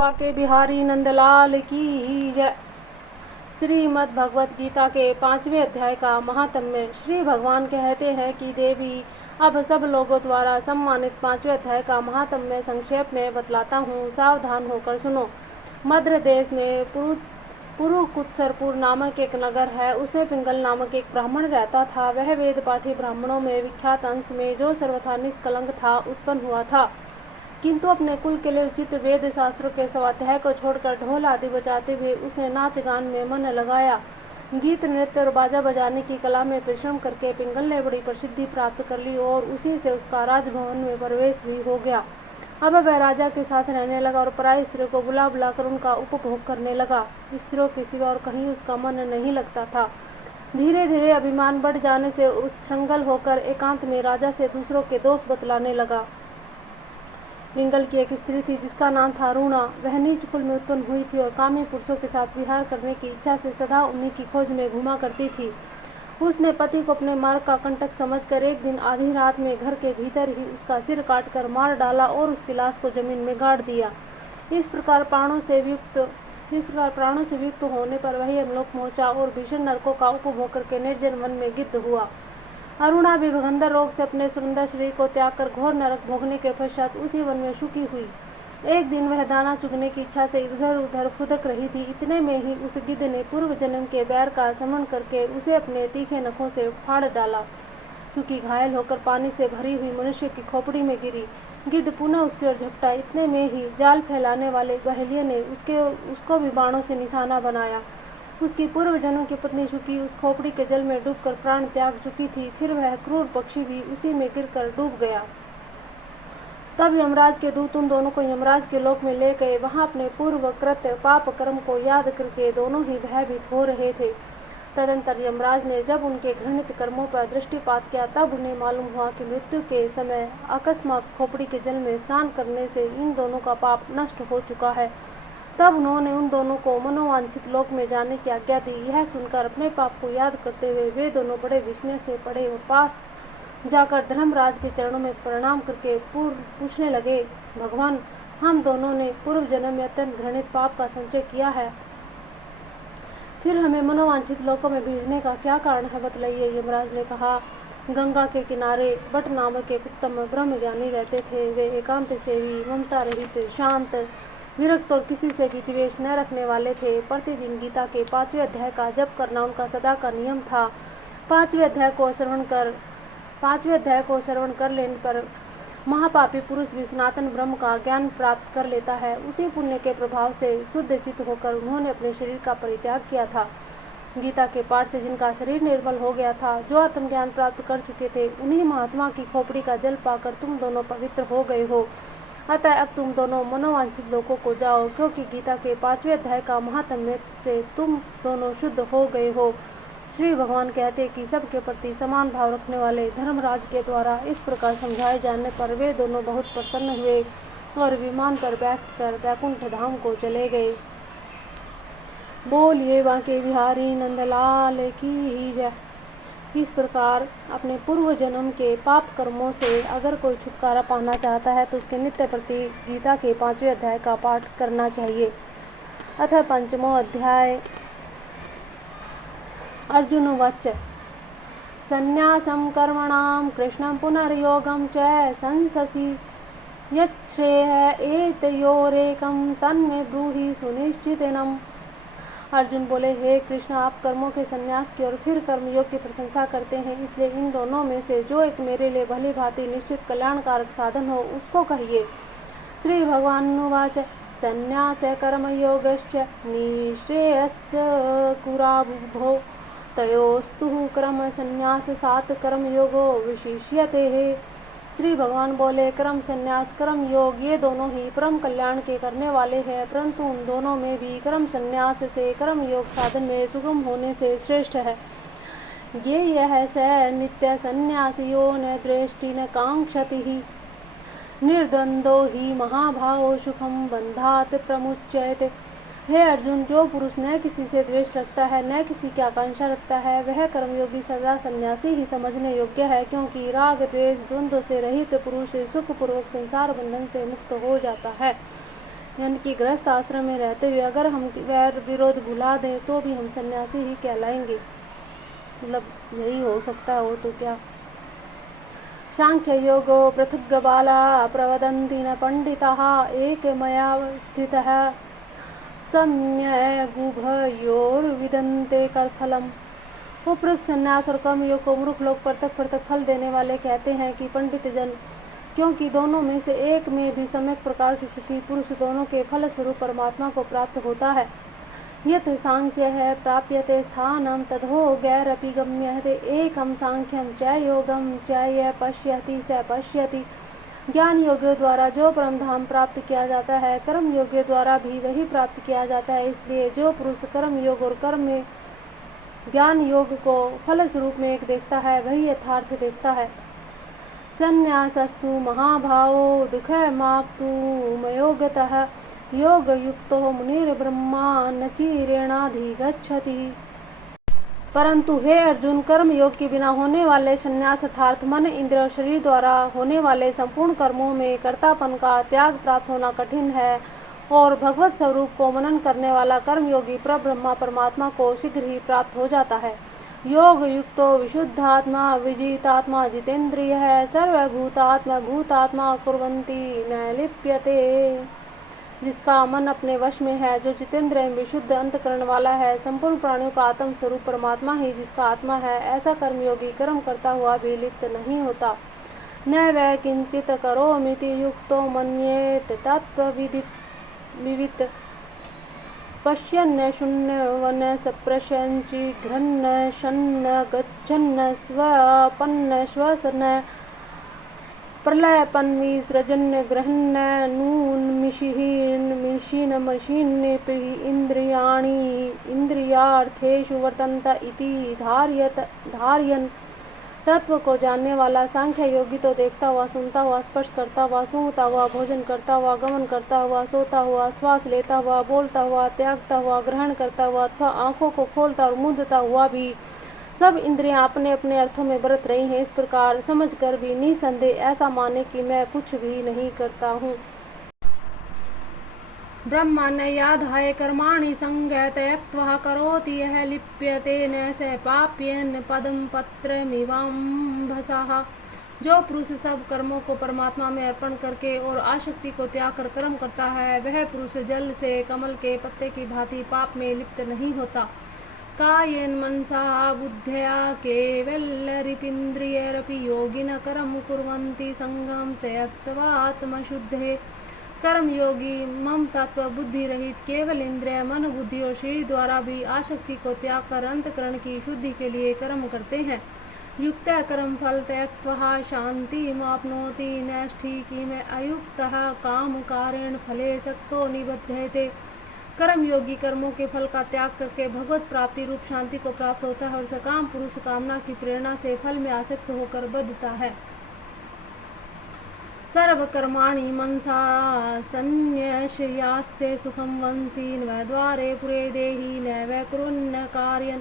बाके बिहारी नंदलाल की जय। श्रीमद् भगवत गीता के 5वें अध्याय का महात्म्य। श्री भगवान कहते हैं कि देवी, अब सब लोगों द्वारा सम्मानित 5वें अध्याय का महात्म्य संक्षेप में बतलाता हूँ, सावधान होकर सुनो। मध्य देश में पुरुकुत्सरपुर नामक एक नगर है। उसमें पिंगल नामक एक ब्राह्मण रहता था। वह वेद पाठी ब्राह्मणों में विख्यात अंश में, जो सर्वथा निष्कलंक था, उत्पन्न हुआ था, किंतु अपने कुल के लिए उचित वेद शास्त्रों के स्वाध्याय को छोड़कर ढोल आदि बजाते हुए उसने नाच गान में मन लगाया। गीत नृत्य और बाजा बजाने की कला में परिश्रम करके पिंगल ने बड़ी प्रसिद्धि प्राप्त कर ली और उसी से उसका राजभवन में प्रवेश भी हो गया। अब वह राजा के साथ रहने लगा और पराई स्त्रियों को बुला बुलाकर उनका उपभोग करने लगा। स्त्रियों के सिवा और कहीं उसका मन नहीं लगता था। धीरे धीरे अभिमान बढ़ जाने से उच्छृंखल होकर एकांत में राजा से दूसरों के दोष बतलाने लगा। पिंगल की एक स्त्री थी जिसका नाम था अरुणा। वह नीच कुल में उत्पन्न हुई थी और कामी पुरुषों के साथ विहार करने की इच्छा से सदा उन्हीं की खोज में घूमा करती थी। उसने पति को अपने मार्ग का कंटक समझकर एक दिन आधी रात में घर के भीतर ही उसका सिर काटकर मार डाला और उसकी लाश को जमीन में गाड़ दिया। इस प्रकार प्राणों से वियुक्त होने पर वही यमलोक पहुंचा और भीषण नरकों का उपभोग करके निर्जन वन में गिद्ध हुआ। अरुणा भी भगंदर रोग से अपने सुंदर शरीर को त्याग कर घोर नरक भोगने के पश्चात उसी वन में सुखी हुई। एक दिन वह दाना चुगने की इच्छा से इधर उधर फुदक रही थी। इतने में ही उस गिद्ध ने पूर्व जन्म के बैर का स्मरण करके उसे अपने तीखे नखों से फाड़ डाला। सुखी घायल होकर पानी से भरी हुई मनुष्य की खोपड़ी में गिरी। गिद्ध पुनः उसकी ओर झपटा। इतने में ही जाल फैलाने वाले बहेलिये ने उसको भी बाणों से निशाना बनाया। उसकी पूर्व जन्म की पत्नी सुखी उस खोपड़ी के जल में डूबकर प्राण त्याग चुकी थी। फिर वह क्रूर पक्षी भी उसी में गिरकर डूब गया। तब यमराज के दूत उन दोनों को यमराज के लोक में ले गए। वहां अपने पूर्व कृत्य पाप कर्म को याद करके दोनों ही भयभीत हो रहे थे। तदंतर यमराज ने जब उनके घृणित कर्मों पर दृष्टिपात किया, तब उन्हें मालूम हुआ कि मृत्यु के समय अकस्मात खोपड़ी के जल में स्नान करने से इन दोनों का पाप नष्ट हो चुका है। तब उन्होंने उन दोनों को मनोवांछित लोक में जाने की आज्ञा दी। यह सुनकर अपने पाप को याद करते हुए वे दोनों बड़े विस्मय से पड़े और पास जाकर धर्मराज के चरणों में प्रणाम करके पूछने लगे, भगवान, हम दोनों ने पूर्व जन्म में अत्यंत घृणित पाप का संचय किया है, फिर हमें मनोवांछित लोकों में भेजने का क्या कारण है, बतलाइए। यमराज ने कहा, गंगा के किनारे बट नामक एक उत्तम ब्रह्मज्ञानी रहते थे। वे एकांत सेवी, ममता रहित, शांत, विरक्त और किसी से भी द्वेष न रखने वाले थे। प्रतिदिन गीता के 5वें अध्याय का जप करना उनका सदा का नियम था। 5वें अध्याय को श्रवण कर लेने पर महापापी पुरुष भी सनातन ब्रह्म का ज्ञान प्राप्त कर लेता है। उसी पुण्य के प्रभाव से शुद्ध चित्त होकर उन्होंने अपने शरीर का परित्याग किया था। गीता के पाठ से जिनका शरीर निर्मल हो गया था, जो आत्मज्ञान प्राप्त कर चुके थे, उन्हीं महात्मा की खोपड़ी का जल पाकर तुम दोनों पवित्र हो गए हो। अतः अब तुम दोनों मनोवांछित लोकों को जाओ, क्योंकि गीता के 5वें अध्याय का महात्म्य से तुम दोनों शुद्ध हो गए हो। श्री भगवान कहते कि सबके प्रति समान भाव रखने वाले धर्मराज के द्वारा इस प्रकार समझाए जाने पर वे दोनों बहुत प्रसन्न हुए और विमान पर बैठकर बैकुंठ धाम को चले गए। बोलिए बांके बिहारी नंदलाल की जय। इस प्रकार अपने पूर्व जन्म के पाप कर्मों से अगर कोई छुटकारा पाना चाहता है तो उसके नित्य प्रति गीता के 5वें अध्याय का पाठ करना चाहिए। अथ पंचमो अध्याय। अर्जुन उवाच, संन्यासं कर्मणां कृष्णं पुनर्योगं च संससि यच्छ्रेयः एतयोरेकं तन्मे ब्रूहि सुनिश्चितेनम्। अर्जुन बोले, हे कृष्ण, आप कर्मों के संन्यास की और फिर कर्मयोग की प्रशंसा करते हैं, इसलिए इन दोनों में से जो एक मेरे लिए भली भांति निश्चित कल्याणकारक साधन हो उसको कहिए। श्री भगवानुवाच, संन्यास कर्मयोगश्च निःश्रेयस्य कुराबुभो तयोस्तु कर्म संन्यासात् कर्मयोगो विशिष्यते। श्री भगवान बोले, कर्म संन्यास कर्म योग ये दोनों ही परम कल्याण के करने वाले हैं, परंतु उन दोनों में भी कर्म संन्यास से कर्म योग साधन में सुगम होने से श्रेष्ठ है। ये यह स नित्य संन्यासियो न दृष्टि न कांक्षति ही निर्द्वंदो ही महाभावो सुखम बंधात प्रमुच्यते। हे अर्जुन, जो पुरुष न किसी से द्वेष रखता है न किसी की आकांक्षा रखता है, वह कर्मयोगी सदा सन्यासी ही समझने योग्य है, क्योंकि राग द्वेष द्वंद्व से रहित पुरुष सुखपूर्वक संसार बंधन से मुक्त हो जाता है। यानी कि गृहस्थ आश्रम में रहते हुए अगर हम वैर विरोध भुला दें तो भी हम सन्यासी ही कहलाएंगे। मतलब यही हो सकता है, वो तो क्या। सांख्य योगो पृथग् बाला प्रवदन्ति न पंडिताः एकमया स्थितः सम्यगुभयोर्विदन्ते फलम्। उपरोक्त संन्यास और कर्म योग को मूर्ख लोग पृथक पृथक फल देने वाले कहते हैं कि पंडित जन, क्योंकि दोनों में से एक में भी सम्यक प्रकार की स्थिति पुरुष दोनों के फल स्वरूप परमात्मा को प्राप्त होता है। यत् सांख्य है प्राप्यते स्थानम तदहो गैरपि गम्यते एकम सांख्यम च योगम च य पश्यति स पश्यति। ज्ञान योगियों द्वारा जो परम धाम प्राप्त किया जाता है, कर्म योगियों द्वारा भी वही प्राप्त किया जाता है। इसलिए जो पुरुष कर्म योग और कर्म में ज्ञान योग को फल स्वरूप में एक देखता है, वही यथार्थ देखता है। संन्यासस्तु महाभावो दुःखमाप्तुमयोगतः योगयुक्तो मुनिर्ब्रह्मा नचिरेणाधिगच्छति। परंतु हे अर्जुन, कर्म योग के बिना होने वाले संन्यास अर्थात मन इंद्रिय और शरीर द्वारा होने वाले संपूर्ण कर्मों में कर्तापन का त्याग प्राप्त होना कठिन है, और भगवत स्वरूप को मनन करने वाला कर्मयोगी परब्रह्मा परमात्मा को शीघ्र ही प्राप्त हो जाता है। योग युक्तो विशुद्धात्मा विजितात्मा जितेंद्रिय है सर्वभूतात्मा भूतात्मा कुर्वन्ति न लिप्यते। जिसका मन अपने वश में है, जो जितेंद्र विशुद्ध अंतकरण वाला है, संपूर्ण प्राणियों का आत्म स्वरूप परमात्मा ही जिसका आत्मा है, ऐसा कर्मयोगी कर्म करता हुआ भी लिप्त नहीं होता। न वै किंचित करोमिति युक्तो मन्येत तत्त्वविदित पश्यन् शून्यवन सप्रशंचि घ्रन्न शन्न गच्छन्न स्वपन्न श्वसन प्रलयपन्विसृजन् गृहन् नून्मिषीन्मिषीन्मषीन्निपिः इन्द्रियाणि इन्द्रियार्थेषु वर्तन्त इति धारयन्। तत्व को जानने वाला सांख्य योगी तो देखता हुआ, सुनता हुआ, स्पर्श करता हुआ, सूंघता हुआ, भोजन करता हुआ, गमन करता हुआ, सोता हुआ, श्वास लेता हुआ, बोलता हुआ, त्यागता हुआ, ग्रहण करता हुआ अथवा आंखों को खोलता और मूंदता हुआ भी सब इंद्रियां अपने अपने अर्थों में बरत रही हैं, इस प्रकार समझकर भी निसंदेह ऐसा माने कि मैं कुछ भी नहीं करता हूँ। ब्रह्मण्याधाय कर्माणि संज्ञा त्यक्त्वा करोति यः लिप्यते न स पाप्येन पदं पत्रमिवाम्भसः। जो पुरुष सब कर्मों को परमात्मा में अर्पण करके और आसक्ति को त्याग कर कर्म करता है, वह पुरुष जल से कमल के पत्ते की भांति पाप में लिप्त नहीं होता। कायेन मनसा बुद्ध्या केवलरिपीन्द्रियैरपि योगिनः कर्म कुर्वन्ति संगम त्यक्त्वा आत्मशुद्धये। कर्म योगी मम तत्व बुद्धि रहित केवल इंद्रिय मन बुद्धि और शरीर द्वारा भी आसक्ति को त्याग कर अंतकरण की शुद्धि के लिए कर्म करते हैं। युक्त कर्म फल त्यक्त्वा शान्तिमाप्नोति नैष्ठिकी में अयुक्तः काम कारेण फले सक्तो निबध्यते। कर्म योगी कर्मों के फल का त्याग करके भगवत प्राप्ति रूप शांति को प्राप्त होता है और सकाम पुरुष कामना की प्रेरणा से फल में आसक्त होकर बद्धता है। सर्व कर्माणि मनसा संन्यस्यास्ते सुखम वंशी न द्वारे पुरे देहि न वै कुर्वन् कार्यन्।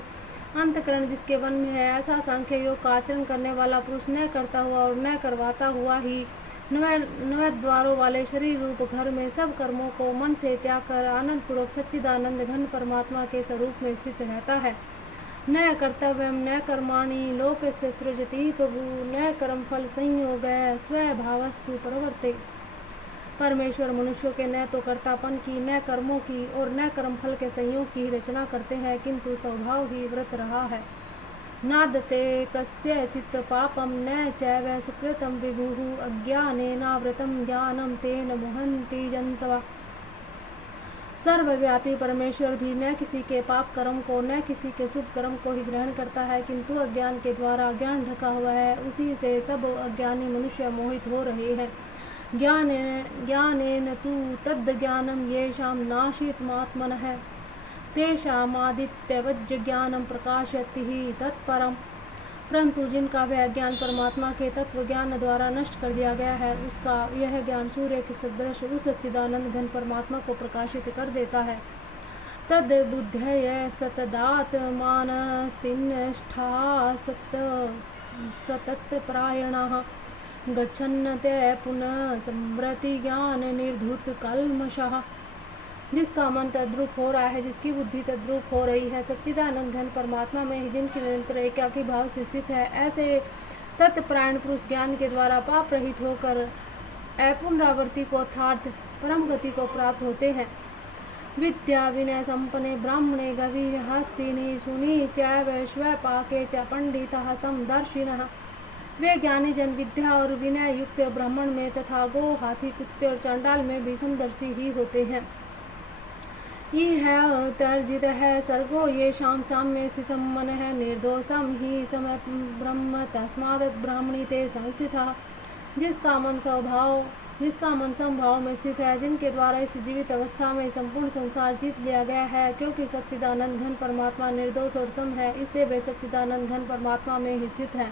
अंतकरण जिसके वन में है, ऐसा सांख्य योग का आचरण करने वाला पुरुष न करता हुआ और न करवाता हुआ ही नव द्वारों वाले शरीर रूप घर में सब कर्मों को मन से त्याग कर आनंद पूर्वक सच्चिदानंद घन परमात्मा के स्वरूप में स्थित रहता है। न कर्तव्यम न कर्माणि लोकस्य सृजति प्रभु न कर्म फल संयोग स्वभावस्तु प्रवर्ते। परमेश्वर मनुष्यों के न तो कर्तापन की, न कर्मों की और न कर्म फल के संयोग की रचना करते हैं, किंतु स्वभाव ही व्रत रहा है। नादते कस्यचित् पापं न चैव सुकृतं विभुः अज्ञानेनावृतं ज्ञानं तेन मोहन्ति जन्तवः। सर्वव्यापी परमेश्वर भी न किसी के पाप कर्म को न किसी के शुभ कर्म को ही ग्रहण करता है, किंतु अज्ञान के द्वारा ज्ञान ढका हुआ है, उसी से सब अज्ञानी मनुष्य मोहित हो रहे हैं। ज्ञानेन तु तद्ज्ञानं येषां नाशितमात्मनः तेषामादित्यवज्य ज्ञानं प्रकाशयति ही तत्परम्। परंतु जिनका वह ज्ञान परमात्मा के तत्व ज्ञान द्वारा नष्ट कर दिया गया है, उसका यह ज्ञान सूर्य के सदृश उस सच्चिदानंद घन परमात्मा को प्रकाशित कर देता है। तद बुद्धय सतदात्मानस्तिष्ठा सततपरायणाः गच्छन्ते पुनः स्मृति ज्ञान निर्धूत कल्मषः। जिसका मन तद्रूप हो रहा है, जिसकी बुद्धि तद्रूप हो रही है, सच्चिदानंद घन परमात्मा में ही जिनकी निरंतर एकाकी भाव से स्थित है, ऐसे तत्परायण पुरुष ज्ञान के द्वारा पाप रहित होकर अपुनरावृत्ति को अर्थात परम गति को प्राप्त होते हैं। विद्या विनय संपन्ने ब्राह्मणे गवी हस्तिनी सुनी चैव स्वपाके च पंडितः समदर्शिनः। वे ज्ञानी जन विद्या और विनय युक्त ब्राह्मण में तथा गो हाथी कुत्ते और चांडाल में भी समदर्शी ही होते हैं। है तर्जित है सर्गो ये शाम शाम में स्थितम मन है निर्दोषम ही समय ब्रह्म तस्माद ब्राह्मणी ते संस्थितः। जिसका मन समभाव में स्थित है, जिनके द्वारा इस जीवित अवस्था में संपूर्ण संसार जीत लिया गया है, क्योंकि सच्चिदानंद घन परमात्मा निर्दोष और सम है, इससे वे सच्चिदानंद घन परमात्मा में ही स्थित है।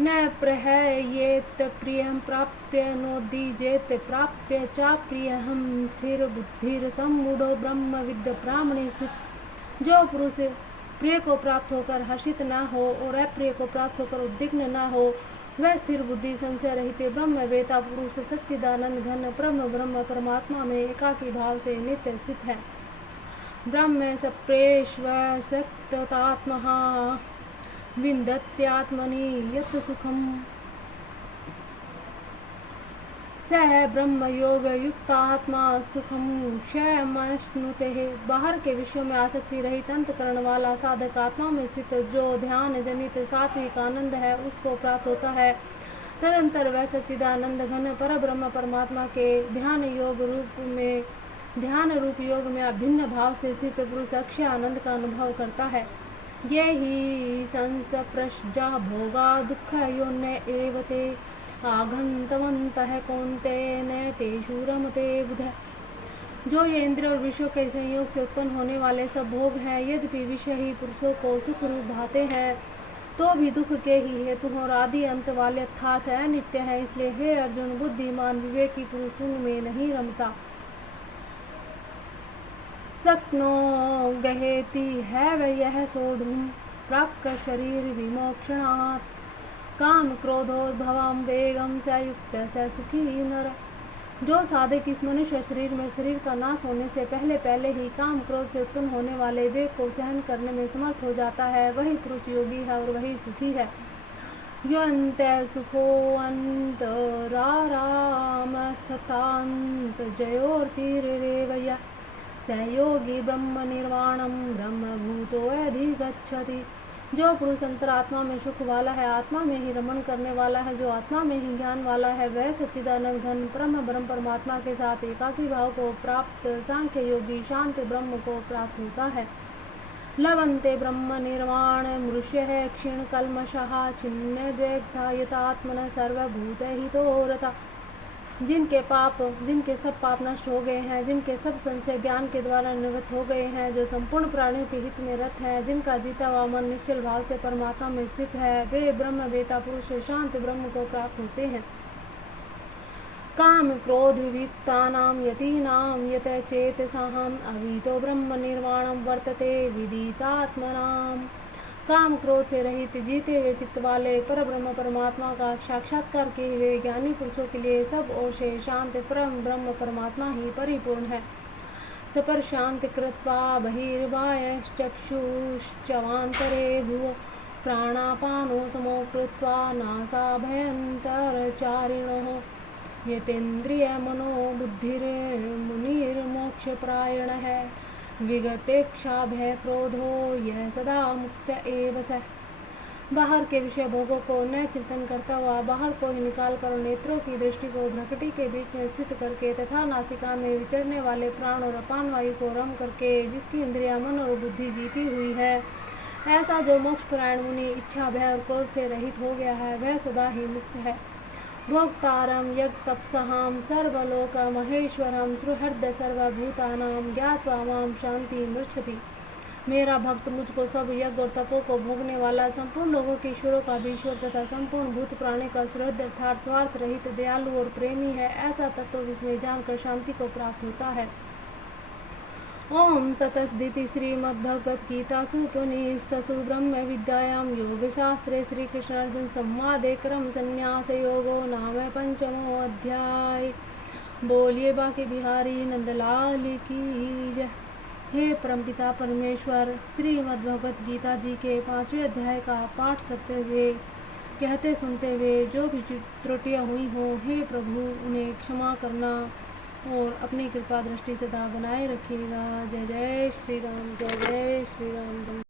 न प्रहयेत प्रियं प्राप्य नोदीजेत प्राप्य चा प्रियहम स्थिर बुद्धिर सम्मूढ़ो ब्रह्मविद ब्राह्मणे स्थित। जो पुरुष प्रिय को प्राप्त होकर हर्षित न हो और अप्रिय को प्राप्त होकर उद्विग्न न हो, वह स्थिर बुद्धि संशय रहित ब्रह्मवेता पुरुष सच्चिदानंद घन ब्रह्म परमात्मा में एकाकी भाव से नित्य स्थित है। ब्रह्म सप्रेष्वशक्तात्मः विन्दत्यात्मनि यत् सुखम् सह ब्रह्म योग युक्तात्मा सुखम क्षयमश्नुते। बाहर के विषयों में आसक्ति रहित अंतकरण वाला साधक आत्मा में स्थित जो ध्यान जनित सात्विक आनंद है उसको प्राप्त होता है। तदंतर वह सच्चिदानंद घन पर ब्रह्म परमात्मा के ध्यान रूप योग में अभिन्न भाव से स्थित पुरुष अक्षय आनंद का अनुभव करता है। ये ही संसप्रशजा भोगा दुख योन्य एवते आगंतवन्तः कौन्तेन तेषु रमते बुधः। जो ये इंद्रिय और विषयों के संयोग से उत्पन्न होने वाले सब भोग हैं, यद्यपि विषय ही पुरुषों को सुख रूप भाते हैं, तो भी दुख के ही हेतु और आदि अंत वाले अर्थात अनित्य है। इसलिए हे अर्जुन, बुद्धिमान विवेकी पुरुष उनमें नहीं रमता। सक्नो गहेति है वह यह सोढ़ुम प्राक शरीर विमोक्षणात् काम क्रोधोद्भवम वेगम स युक्त स सुखी नर। जो साधक इस मनुष्य शरीर में शरीर का नाश होने से पहले ही काम क्रोध से उत्पन्न होने वाले वेग को सहन करने में समर्थ हो जाता है, वही पुरुष योगी है और वही सुखी है। यन्त सुखो अंतरारामस्थतान्त जयोर्तिरेवय स योगी ब्रह्म निर्वाणम ब्रह्मभूतो अधिगच्छति। जो पुरुष अंतरात्मा में सुख वाला है, आत्मा में ही रमण करने वाला है, जो आत्मा में ही ज्ञान वाला है, वह सच्चिदानंद घन ब्रह्म परमात्मा के साथ एकाकी भाव को प्राप्त सांख्य योगी शांत ब्रह्म को प्राप्त होता है। लवंते ब्रह्म निर्वाण मृष्य है क्षीण कल्मषः छिन्न द्वैग्धा यतात्मन सर्वभूत हितोरता। जिनके सब पाप नष्ट हो गए हैं, जिनके सब संशय ज्ञान के द्वारा निवृत्त हो गए हैं, जो संपूर्ण प्राणियों के हित में रत हैं, जिनका जीता हुआ मन निश्चल भाव से परमात्मा में स्थित है, वे ब्रह्मवेता पुरुष शांत ब्रह्म को प्राप्त होते हैं। काम क्रोध वियुक्तानां यतीनां यत चेतसाम् अवितो ब्रह्म निर्वाणं वर्तते विदितात्मनां। काम क्रोध से रहित जीते हुए चित्त वाले पर ब्रह्म परमात्मा का साक्षात्कार किए हुए ज्ञानी पुरुषों के लिए सब ओर से शांत परम ब्रह्म परमात्मा ही परिपूर्ण है। सपर शांत कृत्वा बहिर्वायश्चक्षुश्चवान्तरे भुवो प्राणापानो समो कृत्वा नासा भयन्तरचारिणोः यतेन्द्रिय मनो बुद्धिर्मुनिर्मोक्षप्रायणः विगतेक्षा भय क्रोधो यह सदा मुक्त एव स। बाहर के विषय भोगों को न चिंतन करता हुआ बाहर को ही निकाल कर नेत्रों की दृष्टि को भ्रकटी के बीच में स्थित करके तथा नासिका में विचरने वाले प्राण और अपान वायु को रम करके जिसकी इंद्रिया मन और बुद्धि जीती हुई है, ऐसा जो मोक्षपरायण मुनि इच्छा भय और क्रोध से रहित हो गया है, वह सदा ही मुक्त है। भोक्तारं यज्ञतपसां सर्वलोक महेश्वरं सुहृद सर्वभूतानां ज्ञात्वा मां शांति मृच्छति। मेरा भक्त मुझको सब यज्ञ और तपों को भोगने वाला, संपूर्ण लोगों के ईश्वरों का भी ईश्वर तथा संपूर्ण भूत प्राणी का सुहृद अर्थात स्वार्थ रहित दयालु और प्रेमी है, ऐसा तत्व में जानकर शांति को प्राप्त होता है। ओम ततस्दिति श्रीमद्भगवद्गीतासु उपनिषत्सु ब्रह्म विद्यायां योगशास्त्रे श्रीकृष्ण अर्जुन संवादे क्रम संन्यास योगो नाम पंचमो अध्याय। बोलिए बांके बिहारी नंदलाल की जय। हे परमपिता परमेश्वर, श्रीमद् भगवत गीता जी के 5वें अध्याय का पाठ करते हुए कहते सुनते हुए जो भी त्रुटियाँ हुई हों, हे प्रभु उन्हें क्षमा करना और अपनी कृपा दृष्टि सदा बनाए रखिएगा। जय जय श्री राम, जय जय श्री राम।